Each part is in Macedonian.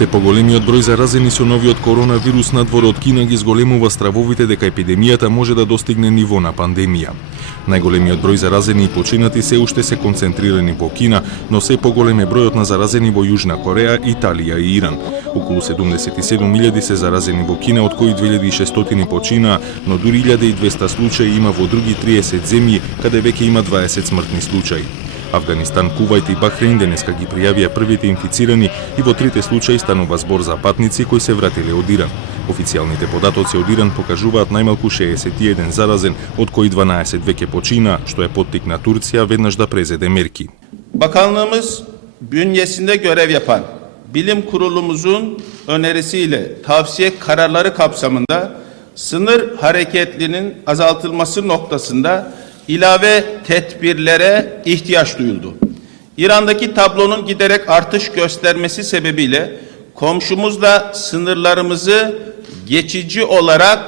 Се поголемиот број заразени со новиот коронавирус надвор од Кина ги зголемува стравовите дека епидемијата може да достигне ниво на пандемија. Најголемиот број заразени и починати се уште се концентрирани во Кина, но се поголем е бројот на заразени во Јужна Кореја, Италија и Иран. Околу 77.000 се заразени во Кина, од кои 2600 починаа, но дури 1200 случаи има во други 30 земји, каде веќе има 20 смртни случаи. Афганистан, Кувајт и Бахрейн денеска ги пријавија првите инфицирани и во трите случаи станува збор за патници кои се вратиле од Иран. Официјалните податоци од Иран покажуваат најмалку 61 заразен, од кои 12 веќе почина, што е поттикна Турција веднаш да презеде мерки. Bakanlığımız bünyesinde görev yapan bilim kurulumuzun önerisiyle tavsiye kararları kapsamında sınır hareketliliğinin azaltılması noktasında ilave tedbirlere ihtiyaç duyuldu. İran'daki tablonun giderek artış göstermesi sebebiyle komşumuzla sınırlarımızı geçici olarak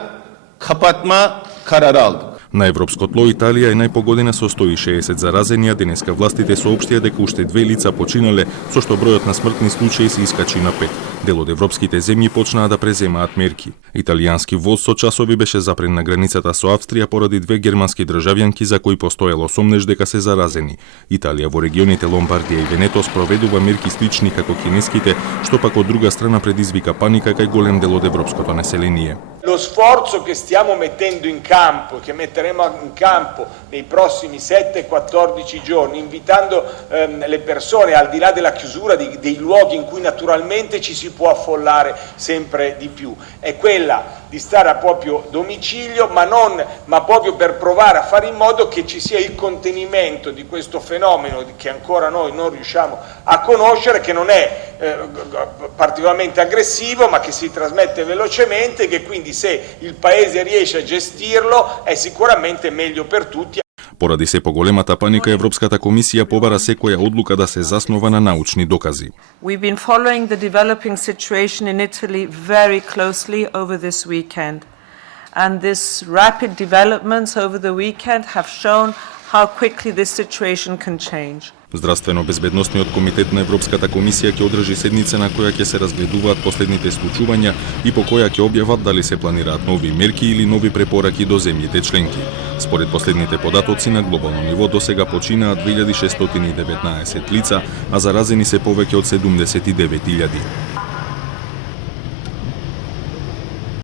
kapatma kararı aldık. На европско тло Италија е најпогодена со 160 заразени, а денеска властите соопштија дека уште 2 лица починале, со што бројот на смртни случаи се искачи на 5. Дел од европските земји почнаа да преземаат мерки. Италијански воз со часови беше запрен на границата со Австрија поради 2 германски државјанки за кои постоело сомнеж дека се заразени. Италија во регионите Ломбардија и Венето спроведува мерки слични како кинеските, што пак од друга страна предизвика паника кај голем дел од европското население. Lo sforzo che stiamo mettendo in campo, che metteremo in campo nei prossimi 7-14 giorni, invitando le persone al di là della chiusura dei luoghi in cui naturalmente ci si può affollare sempre di più, è quella di stare a proprio domicilio, ma proprio per provare a fare in modo che ci sia il contenimento di questo fenomeno che ancora noi non riusciamo a conoscere, che non è particolarmente aggressivo, ma che si trasmette velocemente, che quindi se il paese riesce a gestirlo è sicuramente meglio per tutti. Поради се поголемата паника, Европската комисија побара секоја одлука да се заснова на научни докази. We've been following the developing situation in Italy very closely over this weekend. And these rapid developments over the weekend have shown how quickly this situation can change. Здравствено-безбедносниот комитет на Европската комисија ќе одржи седница на која ќе се разгледуваат последните случувања и по која ќе објават дали се планираат нови мерки или нови препораки до земјите членки. Според последните податоци на глобално ниво досега починаат 2619 лица, а заразени се повеќе од 79.000.